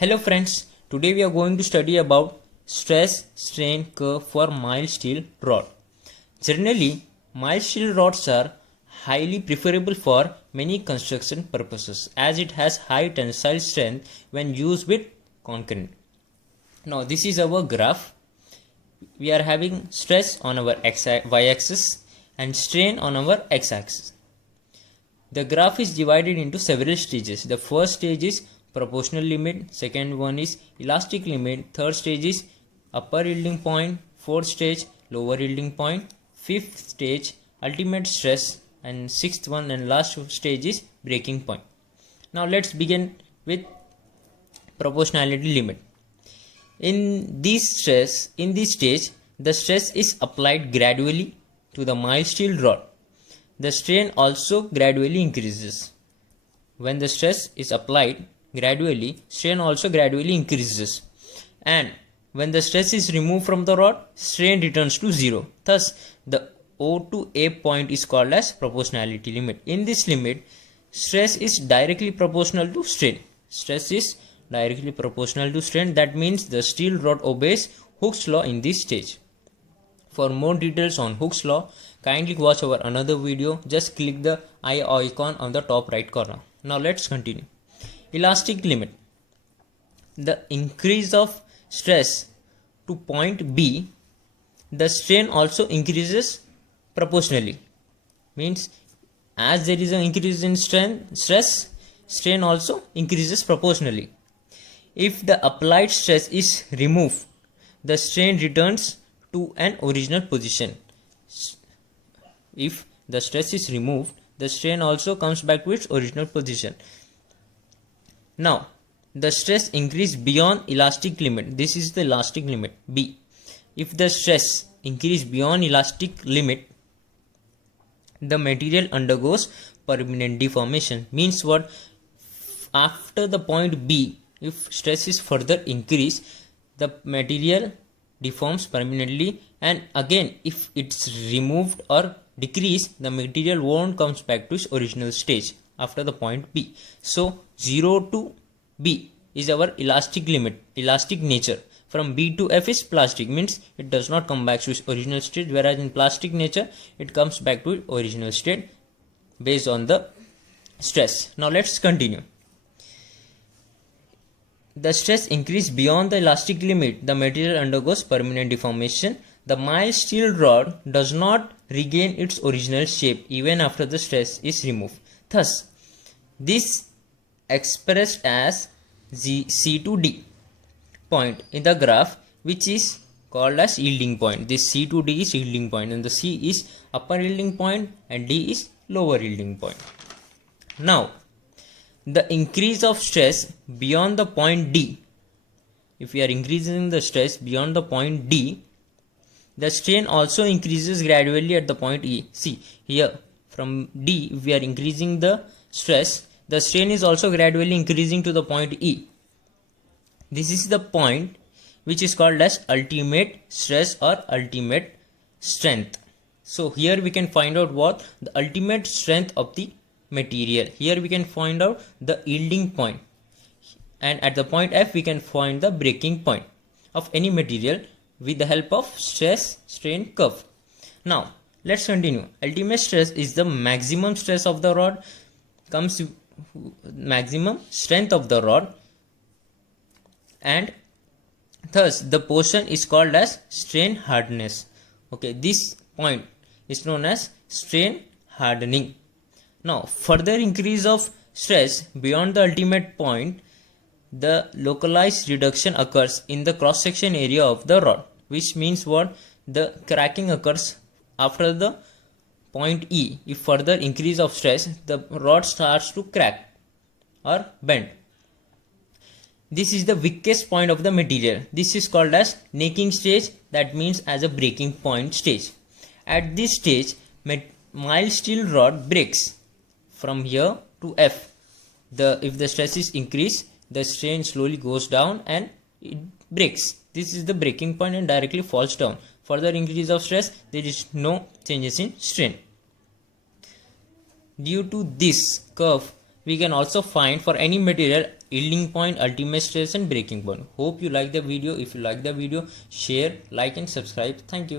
Hello friends, today we are going to study about stress strain curve for mild steel rod. Generally, mild steel rods are highly preferable for many construction purposes as it has high tensile strength when used with concrete. Now this is our graph. We are having stress on our y-axis and strain on our x-axis. The graph is divided into several stages. The first stage is proportional limit, second one is elastic limit, third stage is upper yielding point, fourth stage lower yielding point, fifth stage ultimate stress, and sixth one and last stage is breaking point. Now let's begin with proportionality limit. In this stage, the stress is applied gradually to the mild steel rod. The strain also gradually increases. When the stress is applied gradually, strain also gradually increases. And when the stress is removed from the rod, strain returns to zero. Thus, the O to A point is called as proportionality limit. In this limit, stress is directly proportional to strain. Stress is directly proportional to strain. That means the steel rod obeys Hooke's law in this stage. For more details on Hooke's law, kindly watch our another video. Just click the eye icon on the top right corner. Now let's continue. Elastic limit. The increase of stress to point B, the strain also increases proportionally. Means as there is an increase in stress, strain also increases proportionally. If the applied stress is removed, the strain returns to an original position. If the stress is removed, the strain also comes back to its original position. Now, the stress increase beyond elastic limit. This is the elastic limit, B. If the stress increase beyond elastic limit, the material undergoes permanent deformation. Means what? After the point B, if stress is further increased, the material deforms permanently, and again if it's removed or decreased, the material won't comes back to its original stage after the point B. So 0 to B is our elastic limit, elastic nature. From B to F is plastic, means it does not come back to its original state, whereas in plastic nature it comes back to its original state based on the stress. Now let's continue. The stress increase beyond the elastic limit, the material undergoes permanent deformation. The mild steel rod does not regain its original shape even after the stress is removed. Thus, this expressed as C to D point in the graph, which is called as yielding point. This C to D is yielding point, and the C is upper yielding point and D is lower yielding point. Now, the increase of stress beyond the point D, if we are increasing the stress beyond the point D, the strain also increases gradually at the point E. See here, from D, if we are increasing the stress, the strain is also gradually increasing to the point E. This is the point which is called as ultimate stress or ultimate strength. So here we can find out what the ultimate strength of the material. Here we can find out the yielding point, and at the point F we can find the breaking point of any material with the help of stress strain curve. Now let's continue. Ultimate stress is the maximum stress of the rod, comes maximum strength of the rod, and thus the portion is called as strain hardness. Okay, this point is known as strain hardening. Now, further increase of stress beyond the ultimate point, the localized reduction occurs in the cross-section area of the rod, which means what? The cracking occurs after the point E. If further increase of stress, the rod starts to crack or bend. This is the weakest point of the material. This is called as necking stage, that means as a breaking point stage. At this stage, mild steel rod breaks from here to F. If the stress is increased, the strain slowly goes down and it breaks. This is the breaking point and directly falls down. Further increase of stress, there is no changes in strain. Due to this curve, we can also find for any material yielding point, ultimate stress and breaking point. Hope you like the video. If you like the video, share, like and subscribe. Thank you.